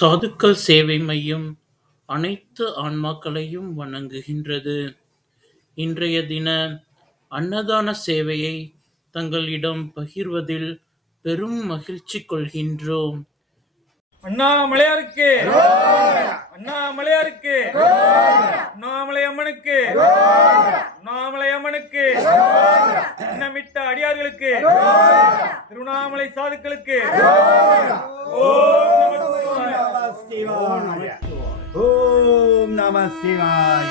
சாதுக்கள் சேவை மையம் அனைத்து ஆன்மாக்களையும் வணங்குகின்றது. இன்றைய தின அன்னதான சேவையை தங்களிடம் பகிர்வதில் பெரும் மகிழ்ச்சி கொள்கின்றோம். அண்ணாமலையாருக்கு, அண்ணாமலையாருக்கு, அண்ணாமலை அம்மனுக்கு, அண்ணாமலை அம்மனுக்கு, எண்ணமிட்ட அடியார்களுக்கு, திருவண்ணாமலை சாதுக்களுக்கு ஓம் நம சிவாய.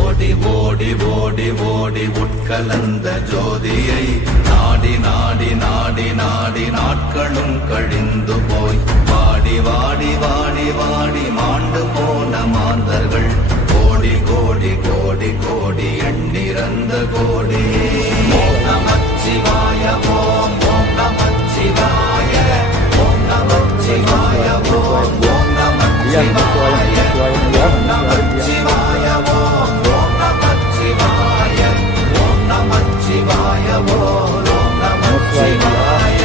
ஓடி ஓடி ஓடி ஓடி உட்கலந்த ஜோதியை நாடி நாடி நாடி நாடி நாட்களும் கழிந்து போய் வாடி வாடி வாடி வாடி மாண்டு போன மாந்தர்கள் கோடி கோடி கோடி கோடி எண்ணிறந்த கோடி. ஓம் நமச்சிவாய ஓம் ஓம் நமச்சிவாய ஓம் நமச்சிவாய ஓம் ஓம் நமச்சிவாய ஓம் நமச்சிவாய ஓம் ஓம் நமச்சிவாய ஓம் நமச்சிவாய ஓம் நமச்சிவாய.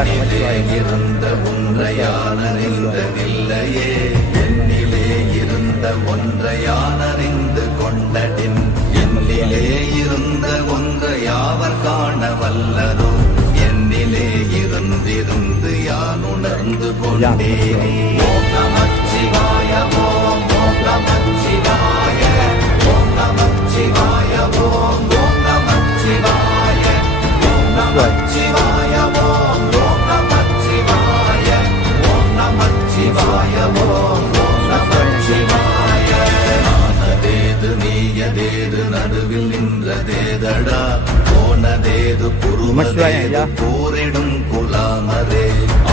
என்னிலே இருந்த ஒன்றையானறிந்த நில்லையே, என்னிலே இருந்த ஒன்றையானறிந்து கொண்டடின் என்னிலே இருந்த ஒன்றை யாவர் காண வல்லதோ, என்னிலே இருந்திருந்து யான் உணர்ந்து கொண்டேனே. ஓம் நமச்சிவாய ஓம் ஓம் நமச்சிவாய ஓம் நமச்சிவாய ஓம் ஓம் நமச்சிவாய ஓம் நமச்சிவாய ஓம் ஓம் நமச்சிவாய ஓம் நமச்சிவாய ஓம் ஓம் நமச்சிவாய. ஆனதேது நீயதேது நடுவில் நின்றதேதடா, போனதேது புருவதேது போரிடும் குலாமரே,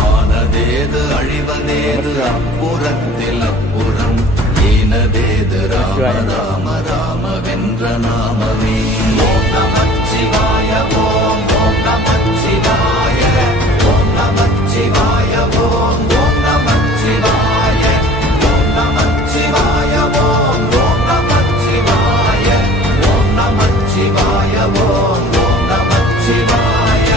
ஆனதேது அழிவதேது அப்புறத்தில் அப்புறம், ஈனதேது ராம ராம ராம வென்ற நாமமே. ஓம் நமச்சிவாய ஓம் ஓம் நமச்சிவாய ஓம் நமச்சிவாய ஓம் ஓம் நமச்சிவாய ஓம் நமச்சிவாய ஓம் ஓம் நமச்சிவாய ஓம் நமச்சிவாய ஓம் ஓம் நமச்சிவாய.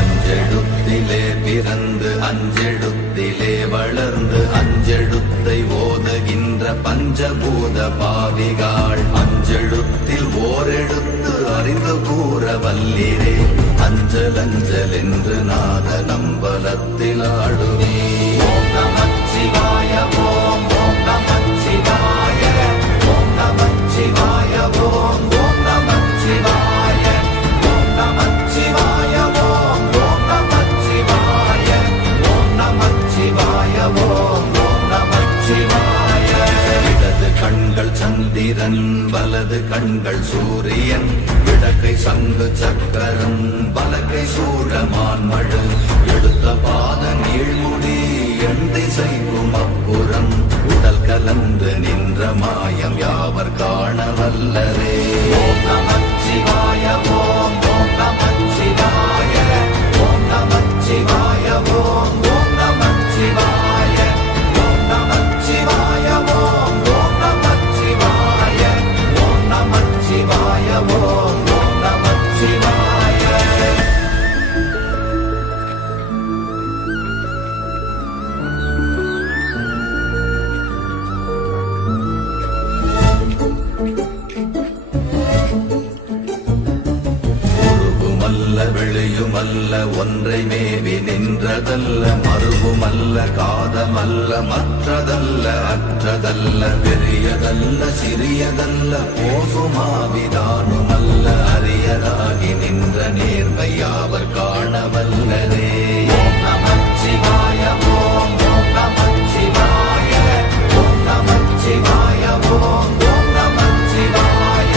அஞ்செழுத்திலே பிறந்து அஞ்செழுத்திலே வளர்ந்து அஞ்செழுத்தை ஓதுகின்ற பஞ்சபூத பாவிகாள், அஞ்செழுத்தில் ஓரெழுத்து அறிந்து கூற வல்லிரே, அஞ்சல் அஞ்சல் என்று நாத நம்பலத்தில் ஆடுவே. ஓம் நமச்சிவாய ஓம் ஓம் நமச்சிவாய ஓம் நமச்சிவாய ஓம் ஓம் நமச்சிவாய ஓம் நமச்சிவாய ஓம் ஓம் நமச்சிவாய ஓம் நமச்சிவாய ஓம் ஓம் நமச்சிவாய. இடது கண்கள் சந்திரன் வலது கண்கள் சூரியன், விடக்கை சங்கு சக்கரம் பலகை சூழமான்மழு, எடுத்த பாத நீழ்முடி எண் திசைக்கும் அப்புறம், உடல் கலந்து நின்ற மாயம் யாவர் காண வல்லரே. ஓம் நமச்சிவாய ஓம் ஓம் நமச்சிவாய ஓம் நமச்சிவாய ஓம் ஓம் நமச்சிவாய ஓம் நமச்சிவாய ஓம் ஓம் நமச்சிவாய ஓம் நமச்சிவாய ஓம் ஓம் நமச்சிவாய. உருவுமல்ல வெளியுமல்ல ஒன்றை மேவி நின்றதல்ல, மறுவுமல்ல காதமல்ல மற்றதல்ல அற்றதல்ல, பெரியதல்ல சிறியதல்ல போசுமாவிதானுமல்ல, அரியதாகி நின்ற நேர்மை யாவர் காண வல்லரே. ஓம் நமச்சிவாய ஓம் ஓம் நமச்சிவாய ஓம் நமச்சிவாய ஓம் ஓம் நமச்சிவாய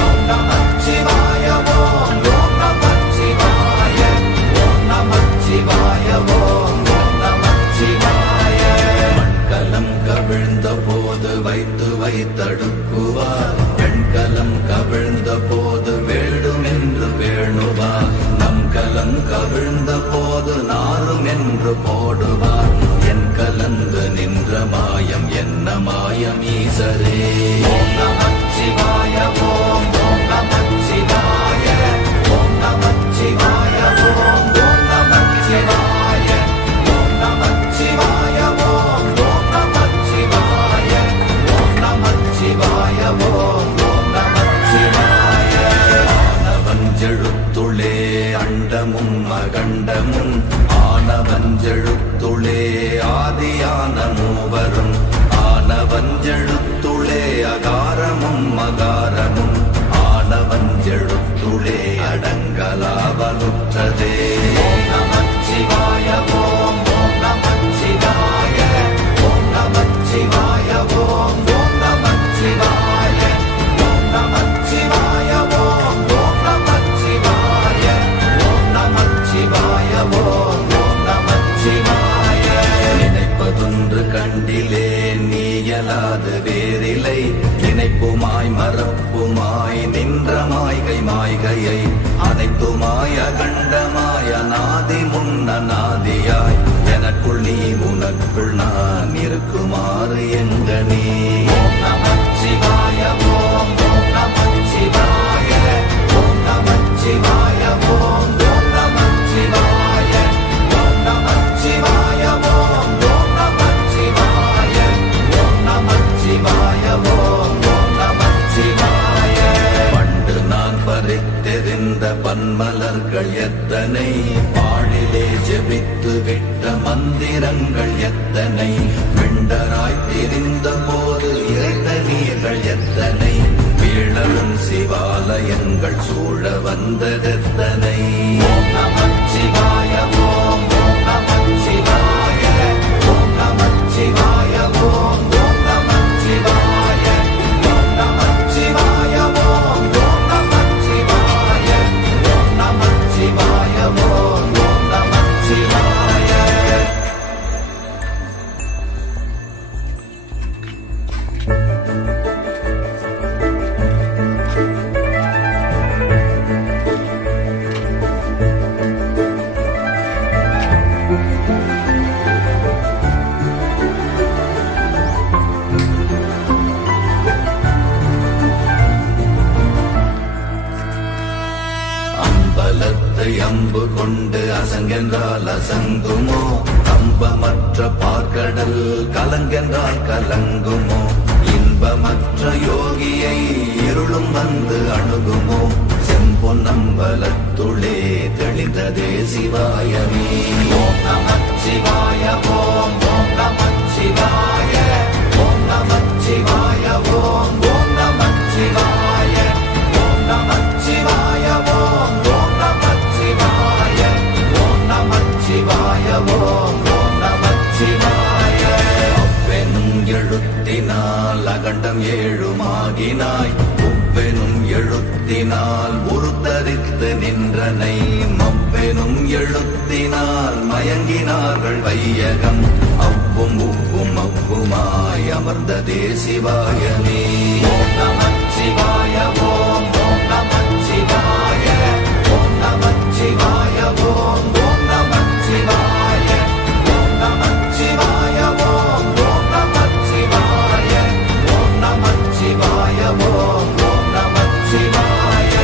ஓம் நமச்சிவாய ஓம் ஓம் நமச்சிவாய ஓம் நமச்சிவாய ஓம் ஓம் நமச்சிவாய. மண்கலம் கவிழ்ந்த போது வைத்து வைத்தடுக்குவார், பெண்கலம் கவிழ்ந்த போது வேண்டுமென்று வேணுவார், நம் கலம் கவிழ்ந்த போது நாரும் என்று போடுவார், என் கலந்து நின்ற மாயம் என்ன மாயம் ஈசரே. ஓம் நமச்சிவாய ஓம் ஓம் நமச்சிவாய ஓம் நமச்சிவாய ஓம் அகண்டமும் ஆனவஞ்செழுத்துளே ஆதியான மூவரும் ஆனவஞ்செழுத்துளே அகாரமும் மகாரமும் ஆனவஞ்செழுத்துளே அடங்கலாவலுற்றதே. ஓம் நமச்சிவாய ஓம் ஓம் நமச்சிவாய ஓம் நமச்சிவாய ஓம் ஓம் நமச்சிவாய ஓம் நமச்சிவாய ஓம் ஓம் நமச்சிவாய ஓம் நமச்சிவாய ஓம் ஓம் நமச்சிவாய. நினைப்பதொன்று கண்டிலே நீயலாது வேறில்லை நினைப்புமாய் மறப்புமாய் நின்ற மாய்கை மாய்கையை அனைத்துமாய் அகண்டமாய் அநாதி முன்னநாதியாய் எனக்குள் நீ உனக்குள் நான் இருக்குமாறு எங்கனே. ஓம் நமச்சிவாய ஓம் ஓம் நமச்சிவாய ஓம் நமச்சிவாய ஓம் ஓம் நமச்சிவாய ஓம் நமச்சிவாய ஓம் ஓம் நமச்சிவாய ஓம் நமச்சிவாய ஓம் ஓம் நமச்சிவாய. பண்டு நான் பறித்தெறிந்த பன்மலர்கள் எத்தனை பாழிலே ஜெபித்து விட்ட மந்திரங்கள் எத்தனை விண்டராய் திரிந்த போது இறைத்த நீர்கள் எத்தனை வீழலும் சிவாலயங்கள் சூழ வந்ததெத்தனை. ஓம் நமச்சிவாய ஓம் ஓம் நமச்சிவாய ஓம் நமச்சிவாய ஓம் ஓம் நமச்சிவாய ஓம் நமச்சிவாய ஓம் ஓம் நமச்சிவாய ஓம் நமச்சிவாய ஓம் ஓம் நமச்சிவாய. அம்பலத்தை அம்பு கொண்டு அசங்கென்றால் அசங்குமோ கம்பமற்ற பார்க்கடல் கலங்கென்றால் கலங்குமோ இன்பமற்ற யோகியை இருளும் வந்து அணுகுமோ செம்பொன்னம்பலத்துளே தெளிந்ததே சிவாயமே. ஓம் நமச்சிவாய ஓம் ஓம் நமச்சிவாய ஓம் நமச்சிவாய ஓம் ஓம் நமச்சிவாய ஓம் நமச்சிவாய ஓம் ஓம் நமச்சிவாய ஓம் நமச்சிவாய ஓம் ஓம் நமச்சிவாய. அவ்வெனும் எழுத்தினால் அகண்டம் ஏழுமாகினாய் உவ்வெனும் எழுத்தினால் உருத்தரித்து நின்றனை மவ்வெனும் எழுத்தினால் மயங்கினார்கள் வையகம் அவ்வும் உவ்வும் அவ்வுமாய் அமர்ந்ததே சிவாயமே. ஓம் நமச்சிவாய ஓம் ஓம் நமச்சிவாய ஓம் நமச்சிவாய ஓம் ஓம் நமச்சிவாய ஓம் நமச்சிவாய ஓம் ஓம் நமச்சிவாய ஓம் நமச்சிவாய ஓம் ஓம் நமச்சிவாய.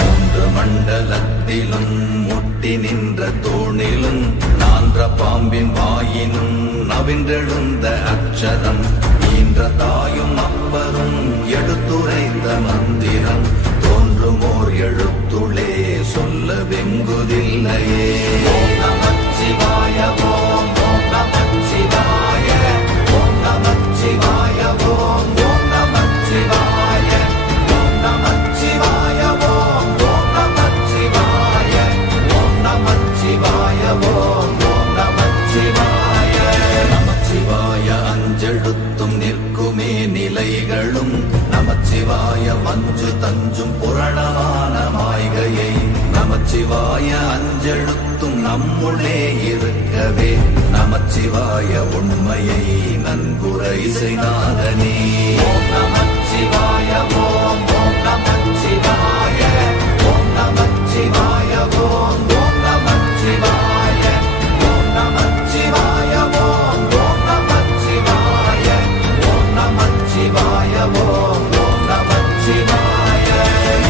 மூன்று மண்டலத்திலும் முட்டி நின்ற தூணிலும் நான்ற பாம்பின் வாயினும் நவின்றெழுந்த அக்ஷரம் ஈன்ற தாயும் அப்பரும் எடுத்துரைத்த மந்திரம் தோன்றுமோர் எழுத்துளே சொல்ல வெங்குதில்லையே. ஓம் நமச்சிவாய ஓம் ஓம் நமச்சிவாய ஓம் நமச்சிவாய ஓம் ஓம் நமச்சிவாய ஓம் நமச்சிவாய ஓம் ஓம் நமச்சிவாய ஓம் நமச்சிவாய ஓம் ஓம் நமச்சிவாய. நமச்சிவாய அஞ்செழுத்தும் நிற்குமே நிலைகளும் நமச்சிவாய மஞ்சு தஞ்சும் புரணமான மாய்கையை நமச்சிவாய அஞ்செழுத்தும் நம்முள்ளே இருக்கவே நமச்சிவாய உண்மையை நன்குரை செய்தாதனே. ஓம் நமச்சிவாய ஓம் ஓம் நமச்சிவாய ஓம் நமச்சிவாய ஓம் ஓம் நமச்சிவாய ஓம் நமச்சிவாய ஓம் ஓம் நமச்சிவாய ஓம் நமச்சிவாய ஓம் ஓம் நமச்சிவாய.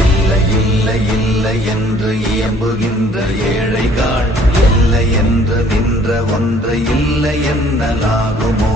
இல்லை இல்லை இல்லை என்று இயம்புகின்ற ஏழைகாள் இல்லை என்று நின்ற ஒன்று இல்லை என்னலாகுமோ